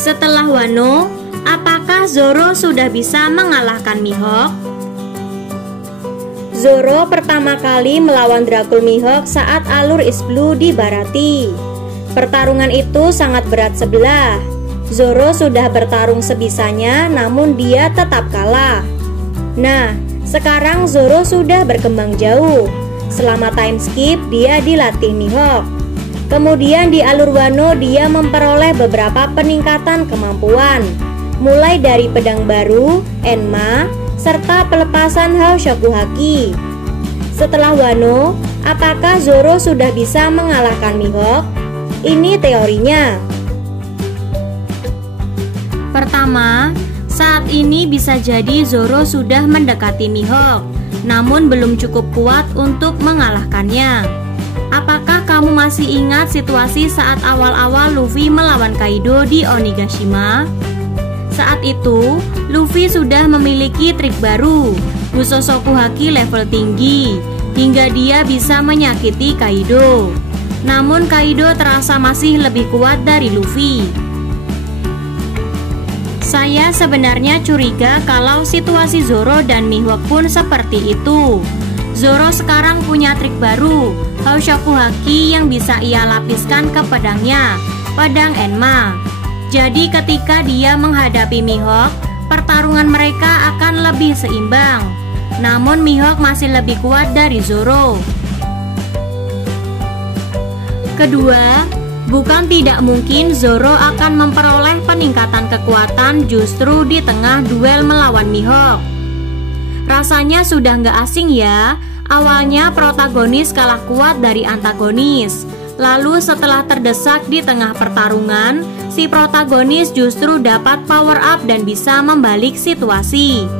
Setelah Wano, apakah Zoro sudah bisa mengalahkan Mihawk? Zoro pertama kali melawan Dracul Mihawk saat alur East Blue di Baratie. Pertarungan itu sangat berat sebelah. Zoro sudah bertarung sebisanya, namun dia tetap kalah. Nah, sekarang Zoro sudah berkembang jauh. Selama time skip, dia dilatih Mihawk. Kemudian di alur Wano, dia memperoleh beberapa peningkatan kemampuan, mulai dari pedang baru, Enma, serta pelepasan Haoshoku Haki. Setelah Wano, apakah Zoro sudah bisa mengalahkan Mihawk? Ini teorinya. Pertama, saat ini bisa jadi Zoro sudah mendekati Mihawk, namun belum cukup kuat untuk mengalahkannya. Apakah kamu masih ingat situasi saat awal-awal Luffy melawan Kaido di Onigashima? Saat itu, Luffy sudah memiliki trik baru, Musosoku Haki level tinggi, hingga dia bisa menyakiti Kaido. Namun Kaido terasa masih lebih kuat dari Luffy. Saya sebenarnya curiga kalau situasi Zoro dan Mihawk pun seperti itu. Zoro sekarang punya trik baru, Haoshoku Haki, yang bisa ia lapiskan ke pedangnya, pedang Enma. Jadi ketika dia menghadapi Mihawk, pertarungan mereka akan lebih seimbang. Namun Mihawk masih lebih kuat dari Zoro. Kedua, bukan tidak mungkin Zoro akan memperoleh peningkatan kekuatan justru di tengah duel melawan Mihawk. Rasanya sudah nggak asing ya, awalnya protagonis kalah kuat dari antagonis. Lalu setelah terdesak di tengah pertarungan, si protagonis justru dapat power up dan bisa membalik situasi.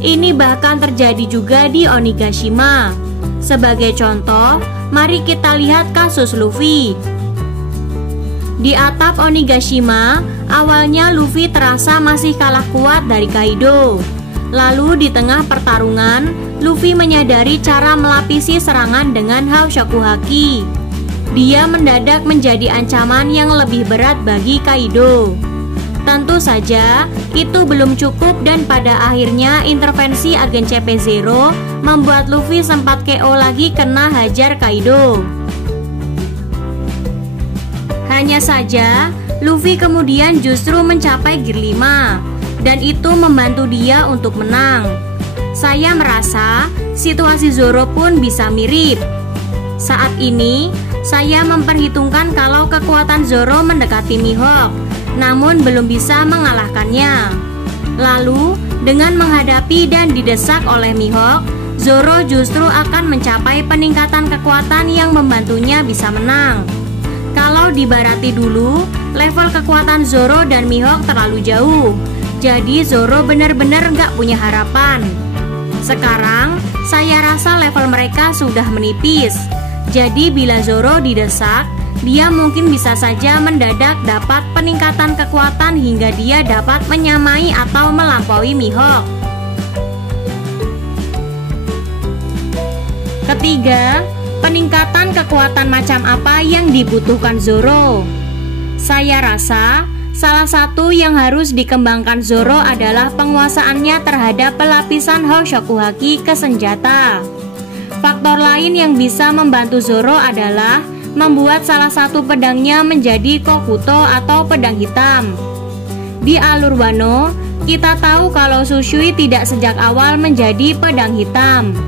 Ini bahkan terjadi juga di Onigashima. Sebagai contoh, mari kita lihat kasus Luffy. Di atap Onigashima, awalnya Luffy terasa masih kalah kuat dari Kaido. Lalu di tengah pertarungan, Luffy menyadari cara melapisi serangan dengan Haoshoku Haki. Dia mendadak menjadi ancaman yang lebih berat bagi Kaido. Tentu saja, itu belum cukup dan pada akhirnya intervensi agen CP0 membuat Luffy sempat KO lagi kena hajar Kaido. Hanya saja, Luffy kemudian justru mencapai gear 5 dan itu membantu dia untuk menang. Saya merasa situasi Zoro pun bisa mirip. Saat ini, saya memperhitungkan kalau kekuatan Zoro mendekati Mihawk, namun belum bisa mengalahkannya. Lalu, dengan menghadapi dan didesak oleh Mihawk, Zoro justru akan mencapai peningkatan kekuatan yang membantunya bisa menang. Kalau di Baratie dulu, level kekuatan Zoro dan Mihawk terlalu jauh, jadi Zoro benar-benar nggak punya harapan. Sekarang, saya rasa level mereka sudah menipis. Jadi bila Zoro didesak, dia mungkin bisa saja mendadak dapat peningkatan kekuatan hingga dia dapat menyamai atau melampaui Mihawk. Ketiga, peningkatan kekuatan macam apa yang dibutuhkan Zoro? Saya rasa salah satu yang harus dikembangkan Zoro adalah penguasaannya terhadap pelapisan Haoshoku Haki ke senjata. Faktor lain yang bisa membantu Zoro adalah membuat salah satu pedangnya menjadi Kokuto atau pedang hitam. Di alur Wano, kita tahu kalau Sushui tidak sejak awal menjadi pedang hitam.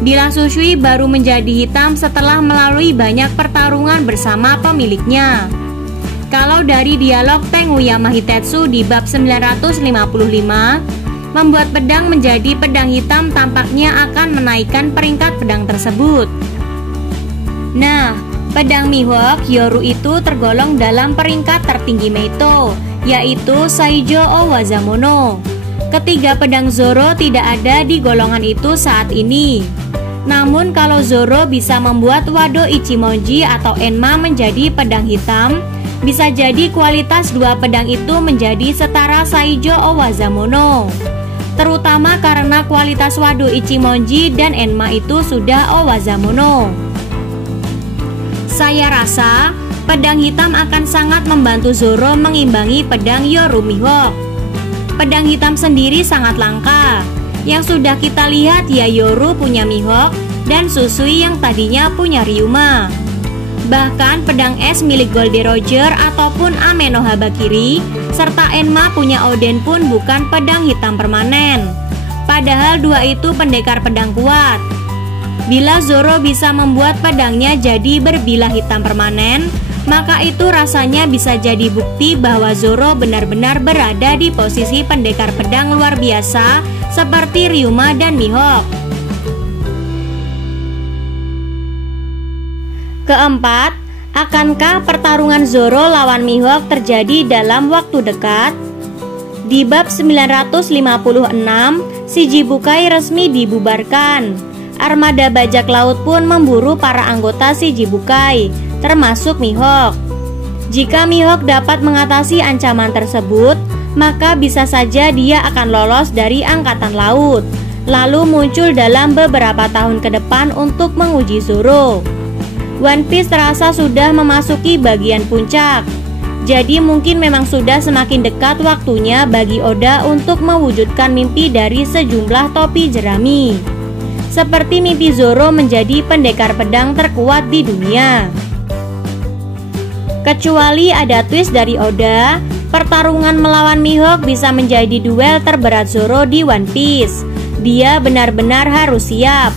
Bila Sushui baru menjadi hitam setelah melalui banyak pertarungan bersama pemiliknya. Kalau dari dialog Tenguyama Hitetsu di bab 955, membuat pedang menjadi pedang hitam tampaknya akan menaikkan peringkat pedang tersebut. Nah, pedang Mihawk Yoru itu tergolong dalam peringkat tertinggi Meito, yaitu Saijo Owazamono. Ketiga pedang Zoro tidak ada di golongan itu saat ini. Namun kalau Zoro bisa membuat Wado Ichimonji atau Enma menjadi pedang hitam, bisa jadi kualitas dua pedang itu menjadi setara Saijo Owazamono. Terutama karena kualitas Wado Ichimonji dan Enma itu sudah Owazamono. Saya rasa pedang hitam akan sangat membantu Zoro mengimbangi pedang Yoru Mihawk. Pedang hitam sendiri sangat langka. Yang sudah kita lihat ya Yoru punya Mihawk dan Susui yang tadinya punya Ryuma. Bahkan pedang es milik Goldie Roger ataupun Ame no Habakiri serta Enma punya Oden pun bukan pedang hitam permanen. Padahal dua itu pendekar pedang kuat. Bila Zoro bisa membuat pedangnya jadi berbilah hitam permanen, maka itu rasanya bisa jadi bukti bahwa Zoro benar-benar berada di posisi pendekar pedang luar biasa seperti Ryuma dan Mihawk. Keempat, akankah pertarungan Zoro lawan Mihawk terjadi dalam waktu dekat? Di bab 956, Shichibukai resmi dibubarkan. Armada bajak laut pun memburu para anggota Shichibukai, termasuk Mihawk. Jika Mihawk dapat mengatasi ancaman tersebut, maka bisa saja dia akan lolos dari angkatan laut, lalu muncul dalam beberapa tahun ke depan untuk menguji Zoro. One Piece terasa sudah memasuki bagian puncak. Jadi mungkin memang sudah semakin dekat waktunya bagi Oda untuk mewujudkan mimpi dari sejumlah topi jerami. Seperti mimpi Zoro menjadi pendekar pedang terkuat di dunia. Kecuali ada twist dari Oda, pertarungan melawan Mihawk bisa menjadi duel terberat Zoro di One Piece. Dia benar-benar harus siap.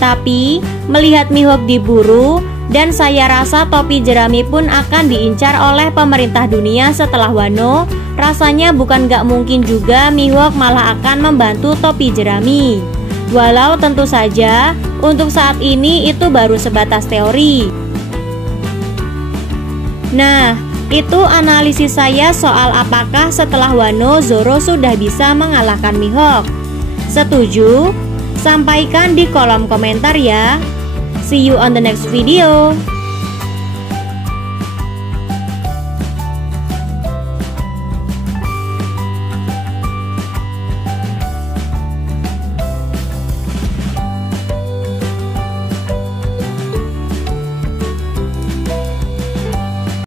Tapi melihat Mihawk diburu, dan saya rasa topi jerami pun akan diincar oleh pemerintah dunia setelah Wano, rasanya bukan gak mungkin juga Mihawk malah akan membantu topi jerami. Walau tentu saja untuk saat ini itu baru sebatas teori. Nah, itu analisis saya soal apakah setelah Wano Zoro sudah bisa mengalahkan Mihawk. Setuju? Sampaikan di kolom komentar ya. See you on the next video.